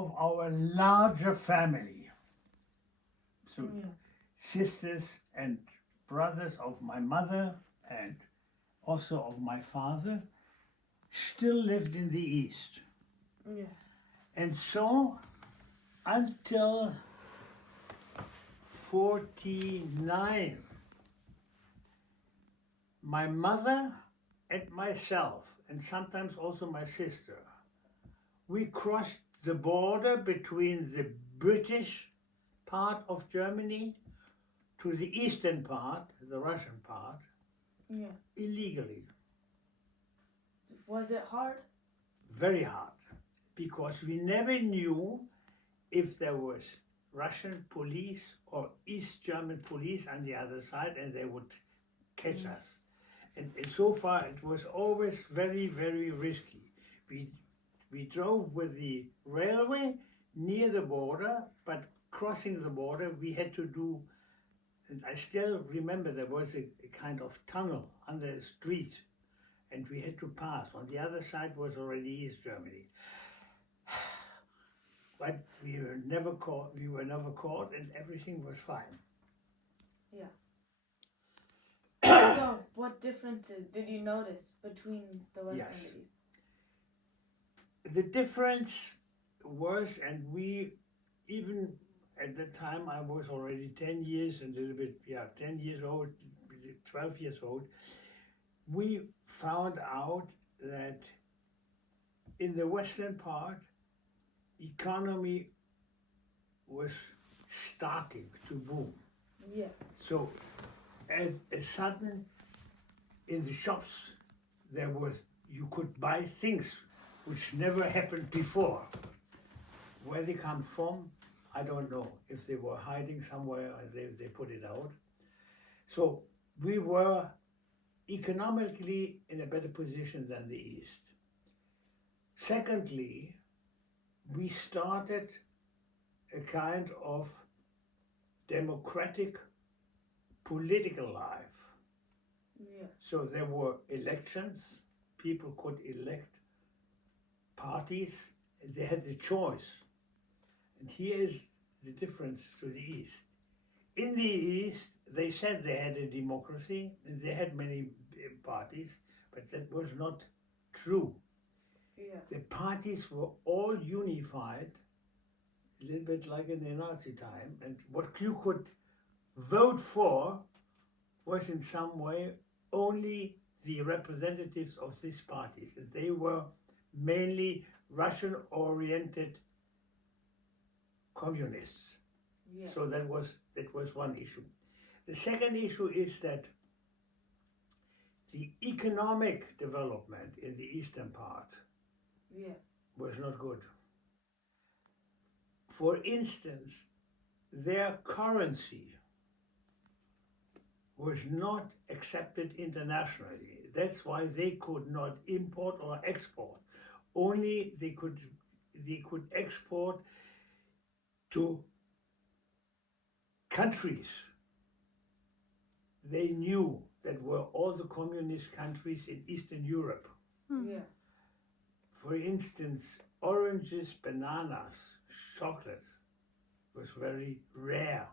of our larger family. So Yeah. sisters and brothers of my mother and also of my father still lived in the East. Yeah. And so until 49, my mother and myself, and sometimes also my sister, we crossed the border between the British part of Germany to the eastern part, the Russian part, Yeah. illegally. Was it hard? Very hard, because we never knew if there was Russian police or East German police on the other side, and they would catch us. And so far, it was always very, very risky. We drove with the railway near the border, but crossing the border, we had to do. And I still remember there was a kind of tunnel under a street, and we had to pass. On the other side was already East Germany. But we were never caught. We were never caught, and everything was fine. Yeah. So, what differences did you notice between the West Yes. and the East? The difference was, and we even at the time I was already 10 years and a little bit, 10 years old, 12 years old. We found out that in the western part, economy was starting to boom. Yes. So at a sudden, in the shops, there was, you could buy things which never happened before. Where they come from, I don't know. If they were hiding somewhere, they put it out. So we were economically in a better position than the East. Secondly, we started a kind of democratic political life. Yeah. So there were elections, people could elect parties, and they had the choice. And here is the difference to the East. In the East, they said they had a democracy, and they had many parties, but that was not true. Yeah. The parties were all unified, a little bit like in the Nazi time, and what you could vote for was in some way only the representatives of these parties, and they were mainly Russian-oriented communists. Yeah. So that was one issue. The second issue is that the economic development in the eastern part Yeah. was not good. For instance, their currency was not accepted internationally. That's why they could not import or export. Only they could export to countries they knew that were all the communist countries in Eastern Europe. Yeah. For instance, oranges, bananas, chocolate was very rare.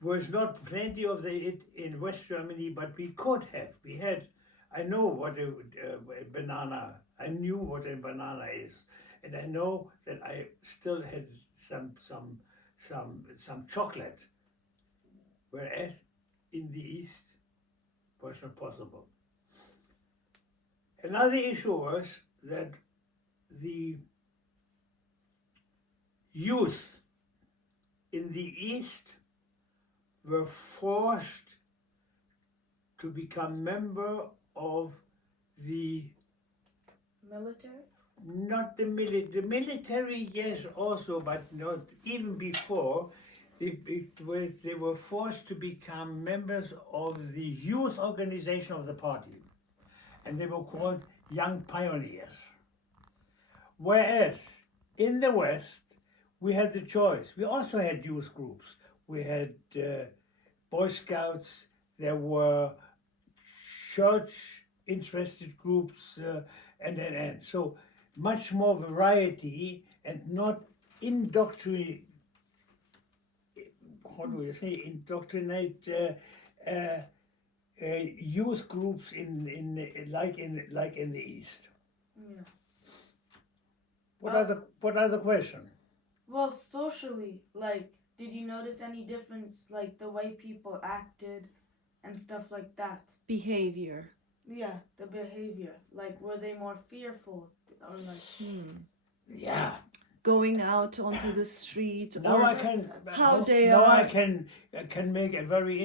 Was not plenty of it in West Germany, but we could have. We had. I know what a banana. I knew what a banana is, and I know that I still had some chocolate, whereas in the East was not possible. Another issue was that the youth in the East were forced to become member of the, Military? not the military, the military, yes, also, but not even before. They were forced to become members of the youth organization of the party, and they were called Young Pioneers. Whereas in the West, we had the choice. We also had youth groups. We had Boy Scouts, there were church interested groups, and so much more variety and not indoctrinate. How do you say indoctrinate youth groups like in the East? Yeah. What other question? Well, socially, like, did you notice any difference, like the way people acted and stuff like that? Behavior. Yeah, the behavior. Like, were they more fearful or like? Yeah. Going out onto the street. Now or I can. how they now I are- can make a very